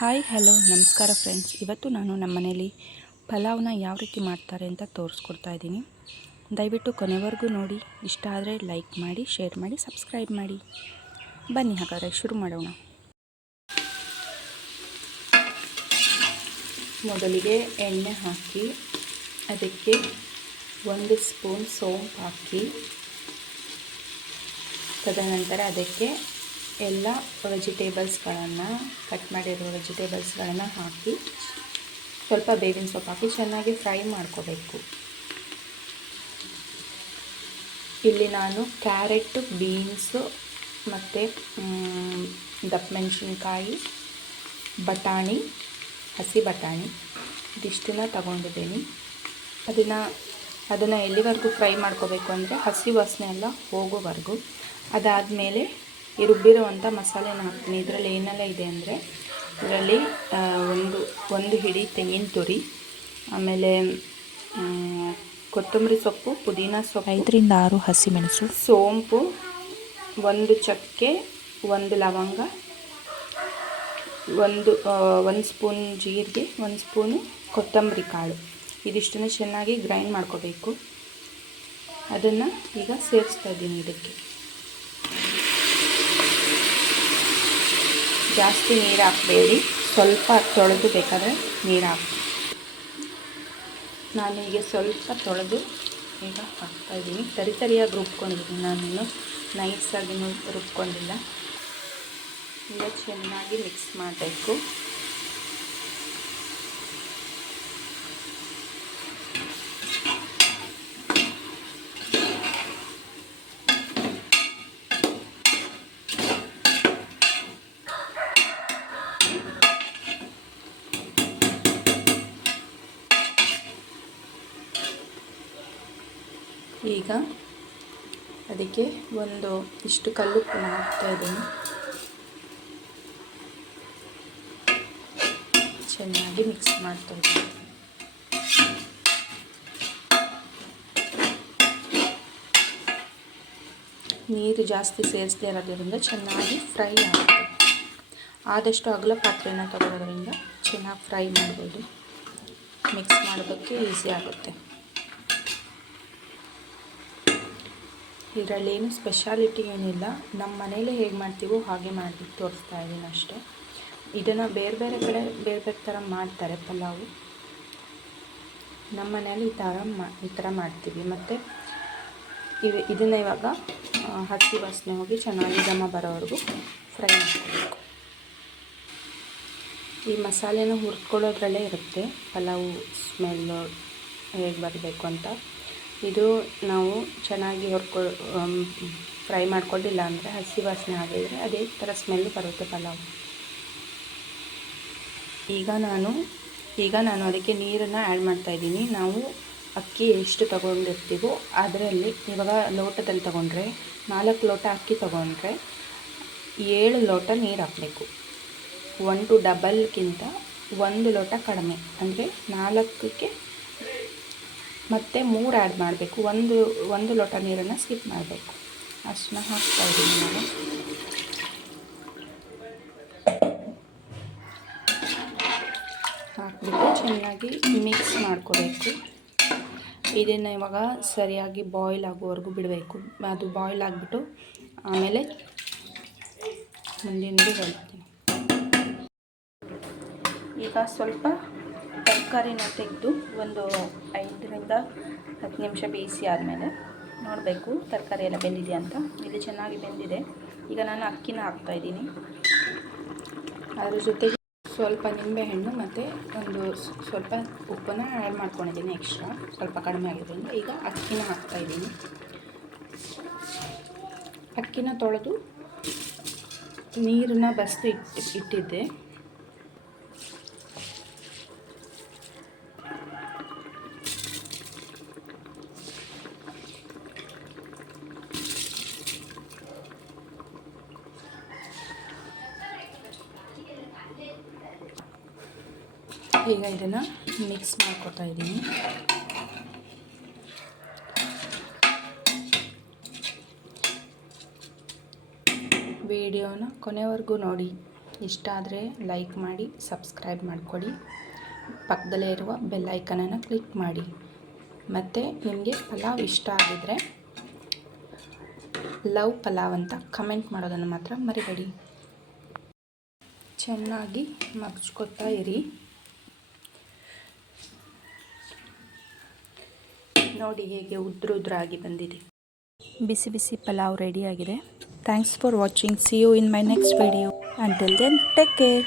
Hi, hello, ನಮಸ್ಕಾರ friends. ಇವತ್ತು ನಾನು ನಮ್ಮ ಮನೇಲಿ ಪಲಾವ್ನ ಯಾವ ರೀತಿ ಮಾಡ್ತಾರೆ ಅಂತ ತೋರಿಸ್ಕೊಡ್ತಾ ಇದ್ದೀನಿ. ದಯವಿಟ್ಟು ಕೊನೆವರೆಗೂ ನೋಡಿ. ಇಷ್ಟ ಆದರೆ ಲೈಕ್ ಮಾಡಿ, ಶೇರ್ ಮಾಡಿ, ಸಬ್ಸ್ಕ್ರೈಬ್ ಮಾಡಿ. ಬನ್ನಿ ಹಾಗಾದರೆ ಶುರು ಮಾಡೋಣ. ಮೊದಲಿಗೆ ಎಣ್ಣೆ ಹಾಕಿ, ಅದಕ್ಕೆ ಒಂದು ಸ್ಪೂನ್ ಸೋಂಪು ಹಾಕಿ ತದನಂತರ ಅದಕ್ಕೆ ಎಲ್ಲ ವೆಜಿಟೇಬಲ್ಸ್ಗಳನ್ನು ಕಟ್ ಮಾಡಿರೋ ವೆಜಿಟೇಬಲ್ಸ್ಗಳನ್ನು ಹಾಕಿ ಸ್ವಲ್ಪ ಬೇವಿನ ಸೊಪ್ಪು ಹಾಕಿ ಚೆನ್ನಾಗಿ ಫ್ರೈ ಮಾಡ್ಕೋಬೇಕು. ಇಲ್ಲಿ ನಾನು ಕ್ಯಾರೆಟು, ಬೀನ್ಸು ಮತ್ತು ದಪ್ಪ ಮೆಣಸಿನ್ಕಾಯಿ ಬಟಾಣಿ, ಹಸಿ ಬಟಾಣಿ ಇದಿಷ್ಟನ್ನ ತಗೊಂಡಿದ್ದೀನಿ. ಅದನ್ನು ಅದನ್ನು ಎಲ್ಲಿವರೆಗೂ ಫ್ರೈ ಮಾಡ್ಕೋಬೇಕು ಅಂದರೆ ಹಸಿ ವಾಸನೆ ಎಲ್ಲ ಹೋಗೋವರೆಗೂ ಅದಾದಮೇಲೆ ಈ ರುಬ್ಬಿರುವಂಥ ಮಸಾಲೆನ ಹಾಕ್ತೀನಿ. ಇದರಲ್ಲಿ ಏನೆಲ್ಲ ಇದೆ ಅಂದರೆ ಇದರಲ್ಲಿ ಒಂದು ಒಂದು ಹಿಡಿ ತೆಂಗಿನ ತುರಿ ಆಮೇಲೆ ಕೊತ್ತಂಬರಿ ಸೊಪ್ಪು ಪುದೀನ ಸೊಪ್ಪು ಐದರಿಂದ ಆರು ಹಸಿಮೆಣಸು. ಸೋಂಪು ಒಂದು ಚಕ್ಕೆ ಒಂದು ಲವಂಗ ಒಂದು ಒಂದು ಸ್ಪೂನ್ ಜೀರಿಗೆ ಒಂದು ಸ್ಪೂನು ಕೊತ್ತಂಬರಿ ಕಾಳು. ಇದಿಷ್ಟನ್ನು ಚೆನ್ನಾಗಿ ಗ್ರೈಂಡ್ ಮಾಡ್ಕೋಬೇಕು. ಅದನ್ನು ಈಗ ಸೇರಿಸ್ತಾ ಇದ್ದೀನಿ ಇದಕ್ಕೆ. ಜಾಸ್ತಿ ನೀರು ಹಾಕಬೇಡಿ ಸ್ವಲ್ಪ ತೊಳೆದು ಬೇಕಾದರೆ ನೀರು ಹಾಕಿ ನಾನು ಈಗ ಸ್ವಲ್ಪ ತೊಳೆದು ಈಗ ಹಾಕ್ತಾಯಿದ್ದೀನಿ ತರಿ ತರಿಯಾಗಿ ರುಬ್ಕೊಂಡಿದ್ದೀನಿ. ನಾನಿನ್ನು ನೈಸಾಗಿ ರುಬ್ಕೊಂಡಿಲ್ಲ. ಈಗ ಚೆನ್ನಾಗಿ ಮಿಕ್ಸ್ ಮಾಡಬೇಕು. ಈಗ ಅದಕ್ಕೆ ಒಂದು ಇಷ್ಟು ಕಲ್ಲು ಹಾಕ್ತಾ ಇದ್ದೀನಿ. ಚೆನ್ನಾಗಿ ಮಿಕ್ಸ್ ಮಾಡ್ತಾ ಇದ್ದೀನಿ. ನೀರು ಜಾಸ್ತಿ ಸೇರಿಸದೇ ಇರೋದ್ರಿಂದ ಚೆನ್ನಾಗಿ ಫ್ರೈ ಆಗುತ್ತೆ. ಆದಷ್ಟು ಅಗಲ ಪಾತ್ರೆನ ತಗೊಳ್ಳೋದ್ರಿಂದ ಚೆನ್ನಾಗಿ ಫ್ರೈ ಮಾಡ್ಬೋದು. ಮಿಕ್ಸ್ ಮಾಡೋದಕ್ಕೆ ಈಸಿ ಆಗುತ್ತೆ. ಇದರಲ್ಲೇನು ಸ್ಪೆಷಾಲಿಟಿ ಏನಿಲ್ಲ. ನಮ್ಮ ಮನೇಲಿ ಹೇಗೆ ಮಾಡ್ತೀವೋ ಹಾಗೆ ಮಾಡಿ ತೋರಿಸ್ತಾ ಇದ್ದೀನಿ ಅಷ್ಟೇ. ಇದನ್ನು ಬೇರೆ ಬೇರೆ ಕಡೆ, ಬೇರೆ ಬೇರೆ ಥರ ಮಾಡ್ತಾರೆ ಪಲಾವು. ನಮ್ಮ ಮನೇಲಿ ಈ ಥರ ಮಾ, ಈ ಥರ ಮಾಡ್ತೀವಿ. ಮತ್ತು ಇವೆ, ಇದನ್ನು ಇವಾಗ ಹಸಿ ವಾಸನೆ ಹೋಗಿ ಚೆನ್ನಾಗಿ ಘಮ ಬರೋವರೆಗೂ ಫ್ರೈ ಮಾಡಬೇಕು ಈ ಮಸಾಲೆನ ಹುರ್ಕೊಳ್ಳೋದ್ರಲ್ಲೇ ಇರುತ್ತೆ ಪಲಾವು ಸ್ಮೆಲ್ಲು ಹೇಗೆ ಬರಬೇಕು ಅಂತ. ಇದು ನಾವು ಚೆನ್ನಾಗಿ ಹೊರ್ಕೊ ಫ್ರೈ ಮಾಡ್ಕೊಂಡಿಲ್ಲ ಅಂದರೆ ಹಸಿ ವಾಸನೆ ಆಗಿದ್ರೆ ಅದೇ ಥರ ಸ್ಮೆಲ್ ಬರುತ್ತೆ ಪಲಾವ್. ಈಗ ನಾನು ಈಗ ನಾನು ಅದಕ್ಕೆ ನೀರನ್ನು ಆ್ಯಡ್ ಮಾಡ್ತಾಯಿದ್ದೀನಿ ನಾವು ಅಕ್ಕಿ ಎಷ್ಟು ತೊಗೊಂಡಿರ್ತೀವೋ ಅದರಲ್ಲಿ, ಇವಾಗ ಲೋಟದಲ್ಲಿ ತೊಗೊಂಡ್ರೆ ನಾಲ್ಕು ಲೋಟ ಅಕ್ಕಿ ತೊಗೊಂಡ್ರೆ ಏಳು ಲೋಟ ನೀರು ಹಾಕಬೇಕು. ಒನ್ ಟು ಡಬಲ್ಗಿಂತ ಒಂದು ಲೋಟ ಕಡಿಮೆ. ಅಂದರೆ ನಾಲ್ಕಕ್ಕೆ ಮತ್ತು ಮೂರು ಆ್ಯಡ್ ಮಾಡಬೇಕು. ಒಂದು ಒಂದು ಲೋಟ ನೀರನ್ನು ಸ್ಕಿಪ್ ಮಾಡಬೇಕು. ಅಷ್ಟನ್ನ ಹಾಕ್ತಾಯಿದ್ದೀನಿ ನಾನು. ಹಾಕಿಬಿಟ್ಟು ಚೆನ್ನಾಗಿ ಮಿಕ್ಸ್ ಮಾಡ್ಕೋಬೇಕು. ಇದನ್ನು ಇವಾಗ ಸರಿಯಾಗಿ ಬಾಯ್ಲ್ ಆಗೋವರೆಗೂ ಬಿಡಬೇಕು. ಅದು ಬಾಯ್ಲ್ ಆಗಿಬಿಟ್ಟು ಆಮೇಲೆ ಮುಂದಿನದು ಹೇಳ್ತೀನಿ. ಈಗ ಸ್ವಲ್ಪ ತರಕಾರಿನ ತೆಗೆದು ಒಂದು ಐದರಿಂದ ಹತ್ತು ನಿಮಿಷ ಬೇಯಿಸಿ ಆದಮೇಲೆ ನೋಡಬೇಕು ತರಕಾರಿ ಎಲ್ಲ ಬೆಂದಿದೆ ಅಂತ. ಇಲ್ಲಿ ಚೆನ್ನಾಗಿ ಬೆಂದಿದೆ. ಈಗ ನಾನು ಅಕ್ಕಿನ ಹಾಕ್ತಾಯಿದ್ದೀನಿ ಅದ್ರ ಜೊತೆಗೆ ಸ್ವಲ್ಪ ನಿಂಬೆಹಣ್ಣು ಮತ್ತು ಒಂದು ಸ್ವಲ್ಪ ಉಪ್ಪನ್ನು ಆ್ಯಡ್ ಮಾಡ್ಕೊಂಡಿದ್ದೀನಿ ಎಕ್ಸ್ಟ್ರಾ ಸ್ವಲ್ಪ ಕಡಿಮೆ ಆಗಿರೋದ್ರಿಂದ ಈಗ ಅಕ್ಕಿನ ಹಾಕ್ತಾಯಿದ್ದೀನಿ ಅಕ್ಕಿನ ತೊಳೆದು ನೀರನ್ನ ಬಸ್ದು ಇಟ್ಟು ಇಟ್ಟಿದ್ದೆ. ಈಗ ಇದನ್ನು ಮಿಕ್ಸ್ ಮಾಡ್ಕೊತಾ ಇದ್ದೀನಿ ವಿಡಿಯೋನ ಕೊನೆವರೆಗೂ ನೋಡಿ. ಇಷ್ಟ ಆದರೆ ಲೈಕ್ ಮಾಡಿ ಸಬ್ಸ್ಕ್ರೈಬ್ ಮಾಡಿಕೊಡಿ. ಪಕ್ಕದಲ್ಲೇ ಇರುವ ಬೆಲ್ ಐಕನನ್ನು ಕ್ಲಿಕ್ ಮಾಡಿ. ಮತ್ತು ನಿಮಗೆ ಪಲಾವ್ ಇಷ್ಟ ಆಗಿದರೆ ಲವ್ ಪಲಾವ್ ಅಂತ ಕಮೆಂಟ್ ಮಾಡೋದನ್ನು ಮಾತ್ರ ಮರಿಬೇಡಿ. ಚೆನ್ನಾಗಿ ಮಗ್ಚ್ಕೊತಾ ಇರಿ. ನೋಡಿ ಹೇಗೆ ಉದ್ರು ಉದ್ರಾಗಿ ಬಂದಿದೆ. ಬಿಸಿ ಬಿಸಿ ಪಲಾವ್ ರೆಡಿಯಾಗಿದೆ thanks for watching see you in my next video until then take care